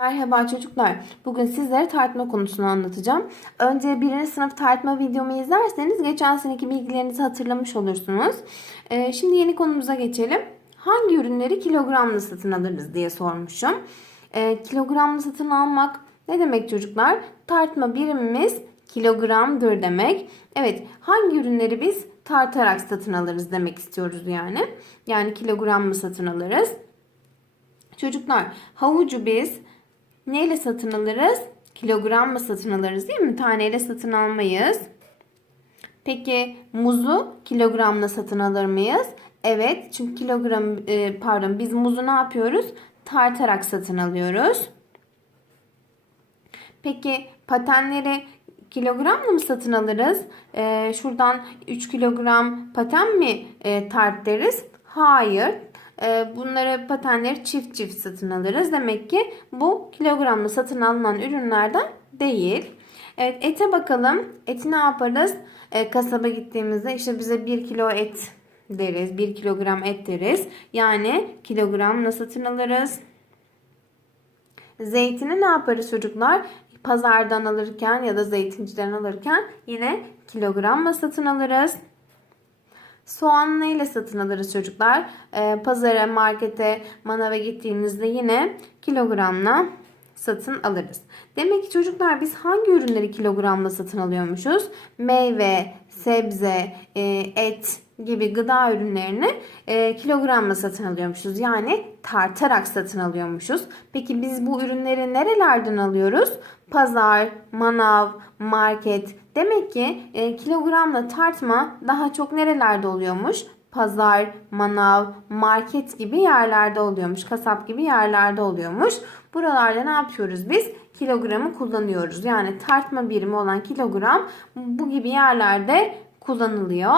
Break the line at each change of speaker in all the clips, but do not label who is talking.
Merhaba çocuklar. Bugün sizlere tartma konusunu anlatacağım. Önce birinci sınıf tartma videomu izlerseniz geçen seneki bilgilerinizi hatırlamış olursunuz. Ee, şimdi yeni konumuza geçelim. Hangi ürünleri kilogramla satın alırız diye sormuşum. Ee, kilogramla satın almak ne demek çocuklar? Tartma birimimiz kilogramdır demek. Evet hangi ürünleri biz tartarak satın alırız demek istiyoruz yani. Yani kilogram mı satın alırız? Çocuklar havucu biz neyle satın alırız? Kilogram mı satın alırız değil mi? Taneyle satın almayız. Peki muzu kilogramla satın alır mıyız? Evet çünkü kilogram e, pardon biz muzu ne yapıyoruz? Tartarak satın alıyoruz. Peki patenleri kilogramla mı satın alırız? Ee, şuradan 3 kilogram paten mi e, tart deriz? Hayır. Ee, bunları patenleri çift çift satın alırız. Demek ki bu kilogramla satın alınan ürünlerden değil. Evet ete bakalım. Eti ne yaparız? Ee, kasaba gittiğimizde işte bize 1 kilo et deriz. 1 kilogram et deriz. Yani kilogramla satın alırız. Zeytini ne yaparız çocuklar? Pazardan alırken ya da zeytinciden alırken yine kilogramla satın alırız. Soğan neyle satın alırız çocuklar? Ee, pazara, markete, manava gittiğimizde yine kilogramla satın alırız. Demek ki çocuklar biz hangi ürünleri kilogramla satın alıyormuşuz? Meyve, sebze, e, et gibi gıda ürünlerini e, kilogramla satın alıyormuşuz. Yani tartarak satın alıyormuşuz. Peki biz bu ürünleri nerelerden alıyoruz? Pazar, manav, market. Demek ki e, kilogramla tartma daha çok nerelerde oluyormuş? Pazar, manav, market gibi yerlerde oluyormuş. Kasap gibi yerlerde oluyormuş. Buralarda ne yapıyoruz biz? Kilogramı kullanıyoruz. Yani tartma birimi olan kilogram bu gibi yerlerde kullanılıyor.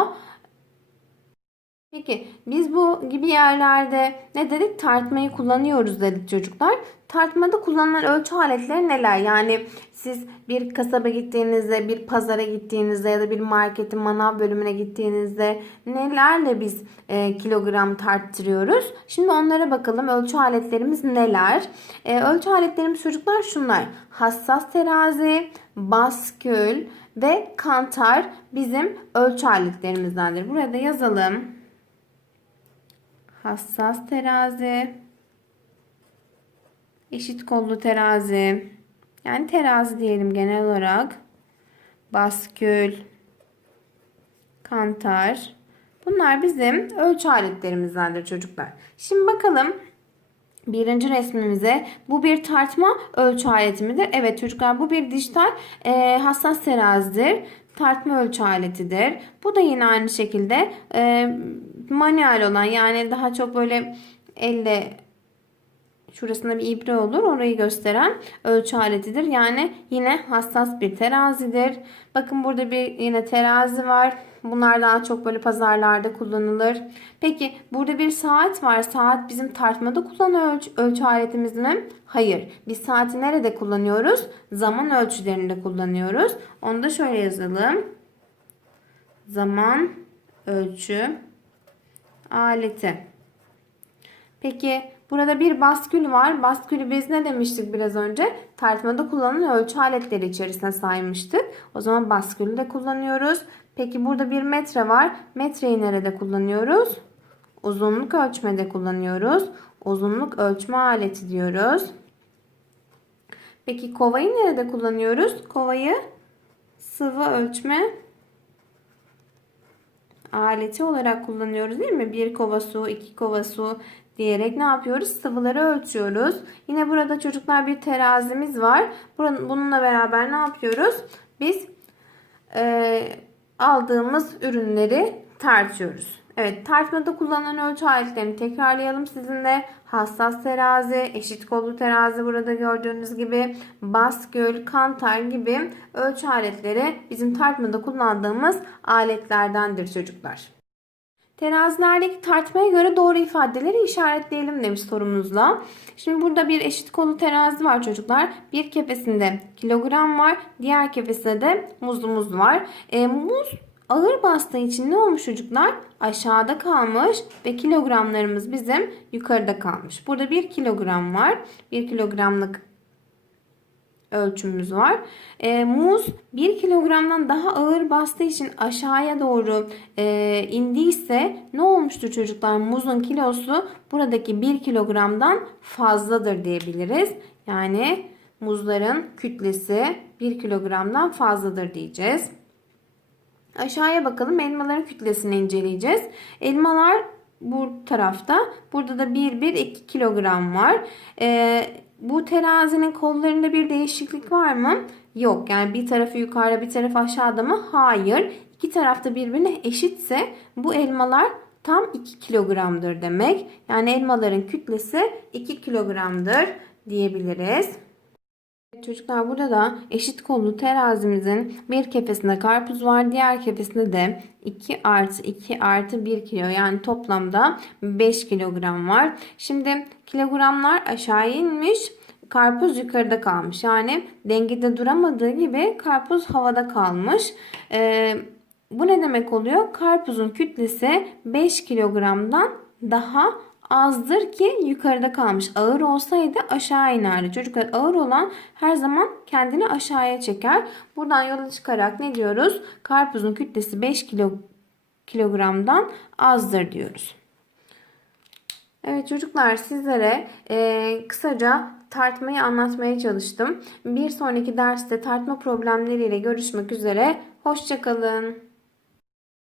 Peki biz bu gibi yerlerde ne dedik? Tartmayı kullanıyoruz dedik çocuklar. Tartmada kullanılan ölçü aletleri neler? Yani siz bir kasaba gittiğinizde, bir pazara gittiğinizde ya da bir marketin manav bölümüne gittiğinizde nelerle biz e, kilogram tarttırıyoruz? Şimdi onlara bakalım. Ölçü aletlerimiz neler? E, ölçü aletlerimiz çocuklar şunlar. Hassas terazi, baskül ve kantar bizim ölçü aletlerimizdendir. Burada yazalım. Hassas terazi, eşit kollu terazi, yani terazi diyelim genel olarak, baskül, kantar. Bunlar bizim ölçü aletlerimizdendir çocuklar. Şimdi bakalım birinci resmimize. Bu bir tartma ölçü aleti midir? Evet çocuklar bu bir dijital e, hassas terazidir. Tartma ölçü aletidir. Bu da yine aynı şekilde e, manuel olan yani daha çok böyle elle şurasında bir ibre olur. Orayı gösteren ölçü aletidir. Yani yine hassas bir terazidir. Bakın burada bir yine terazi var. Bunlar daha çok böyle pazarlarda kullanılır. Peki burada bir saat var. Saat bizim tartmada kullanılan ölçü, ölçü aletimiz mi? Hayır. Biz saati nerede kullanıyoruz? Zaman ölçülerinde kullanıyoruz. Onu da şöyle yazalım. Zaman ölçü aleti. Peki burada bir baskül var. Baskülü biz ne demiştik biraz önce? Tartmada kullanılan ölçü aletleri içerisine saymıştık. O zaman baskülü de kullanıyoruz. Peki burada bir metre var. Metreyi nerede kullanıyoruz? Uzunluk ölçmede kullanıyoruz. Uzunluk ölçme aleti diyoruz. Peki kovayı nerede kullanıyoruz? Kovayı sıvı ölçme aleti olarak kullanıyoruz değil mi? Bir kova su, iki kova su diyerek ne yapıyoruz? Sıvıları ölçüyoruz. Yine burada çocuklar bir terazimiz var. Bununla beraber ne yapıyoruz? Biz e, aldığımız ürünleri tartıyoruz. Evet tartmada kullanılan ölçü aletlerini tekrarlayalım sizinle. Hassas terazi, eşit kollu terazi burada gördüğünüz gibi baskül, kantar gibi ölçü aletleri bizim tartmada kullandığımız aletlerdendir çocuklar. Terazilerdeki tartmaya göre doğru ifadeleri işaretleyelim demiş sorumuzla. Şimdi burada bir eşit kolu terazi var çocuklar. Bir kefesinde kilogram var. Diğer kefesinde de muzumuz var. E, muz ağır bastığı için ne olmuş çocuklar? Aşağıda kalmış ve kilogramlarımız bizim yukarıda kalmış. Burada 1 kilogram var. 1 kilogramlık ölçümümüz var. E, muz 1 kilogramdan daha ağır bastığı için aşağıya doğru e, indiyse ne olmuştur çocuklar? Muzun kilosu buradaki 1 kilogramdan fazladır diyebiliriz. Yani muzların kütlesi 1 kilogramdan fazladır diyeceğiz. Aşağıya bakalım elmaların kütlesini inceleyeceğiz. Elmalar bu tarafta. Burada da 1 1 2 kilogram var. Ee, bu terazinin kollarında bir değişiklik var mı? Yok. Yani bir tarafı yukarıda bir tarafı aşağıda mı? Hayır. İki tarafta birbirine eşitse bu elmalar tam 2 kilogramdır demek. Yani elmaların kütlesi 2 kilogramdır diyebiliriz. Çocuklar burada da eşit kollu terazimizin bir kefesinde karpuz var. Diğer kefesinde de 2 artı 2 artı 1 kilo yani toplamda 5 kilogram var. Şimdi kilogramlar aşağı inmiş. Karpuz yukarıda kalmış. Yani dengede duramadığı gibi karpuz havada kalmış. Ee, bu ne demek oluyor? Karpuzun kütlesi 5 kilogramdan daha azdır ki yukarıda kalmış. Ağır olsaydı aşağı inerdi. Çocuklar ağır olan her zaman kendini aşağıya çeker. Buradan yola çıkarak ne diyoruz? Karpuzun kütlesi 5 kilo, kilogramdan azdır diyoruz. Evet çocuklar sizlere e, kısaca tartmayı anlatmaya çalıştım. Bir sonraki derste tartma problemleriyle görüşmek üzere. Hoşçakalın.